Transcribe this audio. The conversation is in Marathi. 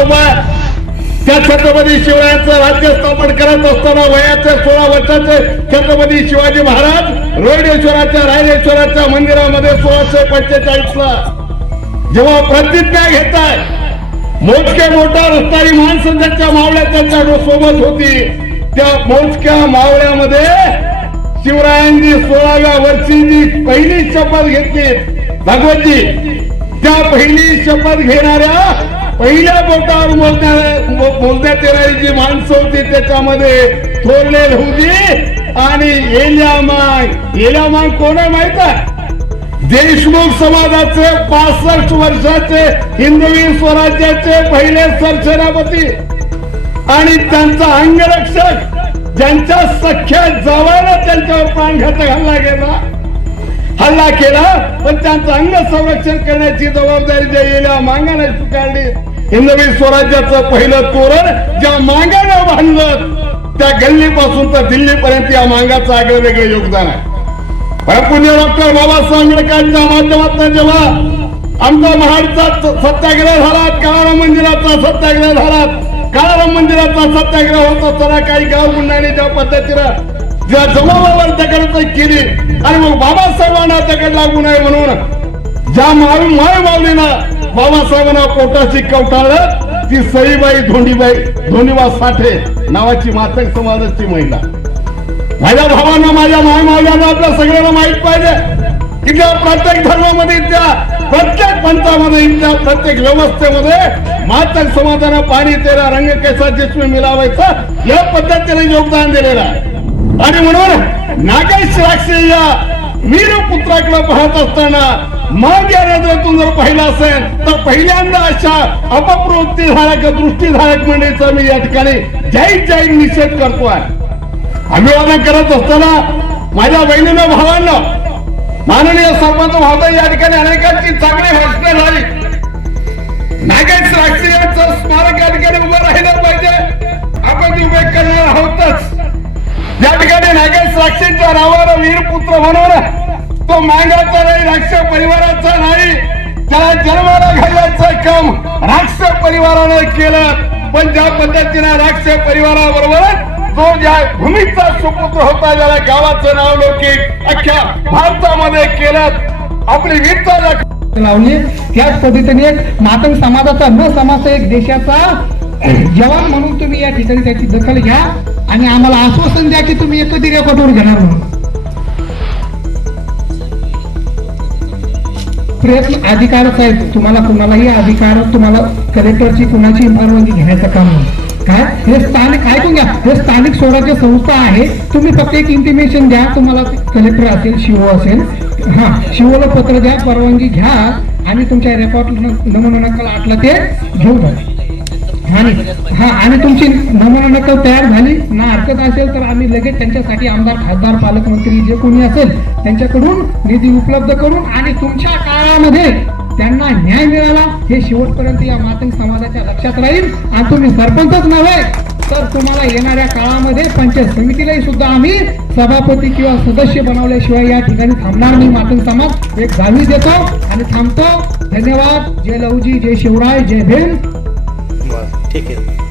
उभा त्या छत्रपती शिवरायांचं राज्य स्थापन करत असताना वयाच्या सोळा वर्षाचे छत्रपती शिवाजी महाराज रोडेश्वराच्या रायरेश्वराच्या मंदिरामध्ये सोळाशे पंचेचाळीस ला जेव्हा प्रतिज्ञा घेताय मोजके मोठा रस्तारी माणसं त्यांच्या मावळ्या त्यांच्यासोबत होती. त्या मोजक्या मावळ्यामध्ये शिवरायांनी सोळाव्या वर्षी जी पहिली शपथ घेतली. भगवतजी त्या पहिली शपथ घेणाऱ्या पहिल्या बोटावर मोजणाऱ्या मो- मोजण्यात येणारी जी माणसं होती त्याच्यामध्ये. थोरले होती आणि येल्या एलियामांग कोण आहे माहीत आहे? देशमुख समाजाचे पासष्ट वर्षाचे हिंदवी स्वराज्याचे पहिले सरसेनापती. आणि त्यांचा अंगरक्षक ज्यांच्या सख्या जवाला त्यांच्यावर प्राणघातक हल्ला केला. हल्ला केला पण त्यांचं अंग संरक्षण करण्याची जबाबदारी ज्या येल्या मांगाने स्वीकारली. हिंदवी स्वराज्याचं पहिलं तोरण ज्या मांगाने बांधलं त्या गल्लीपासून तर दिल्लीपर्यंत या मांगाचं आगळं वेगळं योगदान आहे. परमपूज्य डॉक्टर बाबासाहेब आंबेडकरांच्या माध्यमातून जेव्हा आमचा महाडचा सत्याग्रह झाला काळाराम मंदिराचा सत्याग्रह झाला काळाराम मंदिराचा सत्याग्रह होत असताना काही गाव गुंडाने ज्या पद्धतीनं ज्या जमावावर दगड केली आणि मग बाबासाहेबांना दगड लागू नये म्हणून ज्या मारू माय मावलीनं बाबासाहेबांना पोटाशी कवटाळलं ती सईबाई धोंडीबाई धोनीबा साठे नावाची मातक समाजाची महिला. माझ्या भावांना माझ्या माय मावल्यांना आपल्या सगळ्यांना माहीत पाहिजे. की त्या प्रत्येक धर्मामध्ये त्या प्रत्येक पंथामध्ये त्या प्रत्येक व्यवस्थेमध्ये मातक समाजानं पाणी तेरा रंग कैसा जिसमें मिलावायचा या पद्धतीने योगदान दिलेलं आहे. आणि म्हणून नागेश राक्षे या मीर पुत्राकडे पाहत असताना मग या नजरेतून जर पाहिलं असेल तर पहिल्यांदा अशा अपप्रवृत्तीधारक दृष्टीधारक मंडळीचा मी या ठिकाणी जाहीर जाहीर निषेध करतोय. अभिवादन करत असताना माझ्या बहिणीनं भावांना माननीय सरपंच महोदय या ठिकाणी अनेकांची चांगली भाषणं झाली. नागेश राष्ट्रीयांचं स्मारक या ठिकाणी उभं राहिलं पाहिजे. आपण उभे करणार आहोतच. या ठिकाणी नागेश राक्षींच्या नावावर वीरपुत्र म्हणून तो मांगाचा नाही राक्ष परिवाराचा नाही. त्याला जन्माला घालायचं काम राक्ष परिवारानं केलं. पण ज्या पद्धतीनं राक्ष परिवाराबरोबर तो ज्या भूमीचा सुपुत्र होता ज्याला गावाचं नाव लौकिक अख्ख्या भारतामध्ये केलं आपली वीरता लावली. त्याच पद्धतीने एक मातंग समाजाचा न समाज एक देशाचा जवान म्हणून तुम्ही या ठिकाणी त्याची दखल घ्या आणि आम्हाला आश्वासन द्या की तुम्ही एकत्र रेकॉर्डवर घेणार म्हणून. प्रयत्न अधिकारच आहे तुम्हाला कुणालाही अधिकार तुम्हाला कलेक्टरची कुणाची परवानगी घेण्याचं काम नाही. काय? हे स्थानिक ऐकून घ्या. हे स्थानिक स्वराज्य संस्था आहे. तुम्ही फक्त एक इंटिमेशन द्या. तुम्हाला कलेक्टर असेल शिओ असेल. हा शिओला पत्र द्या परवानगी घ्या आणि तुमच्या रेकॉर्ड नमुना नक्कल आटला ते घेऊन जा. आणि हा आणि तुमची नमुना नक्कल तयार झाली. ना हरकत असेल तर आम्ही लगेच त्यांच्यासाठी आमदार खासदार पालकमंत्री जे कोणी असेल त्यांच्याकडून निधी उपलब्ध करून आणि तुमच्या काळामध्ये त्यांना न्याय मिळाला हे शेवटपर्यंत या मातंग समाजाच्या लक्षात राहील. आणि तुम्ही सरपंचच नव्हे तर तुम्हाला येणाऱ्या काळामध्ये पंचायत समितीलाही सुद्धा आम्ही सभापती किंवा सदस्य बनवल्याशिवाय या ठिकाणी थांबणार नाही. मातंग समाज एक गावी देतो आणि थांबतो. धन्यवाद. जय लवजी जय शिवराय जय भीम. ठीक आहे.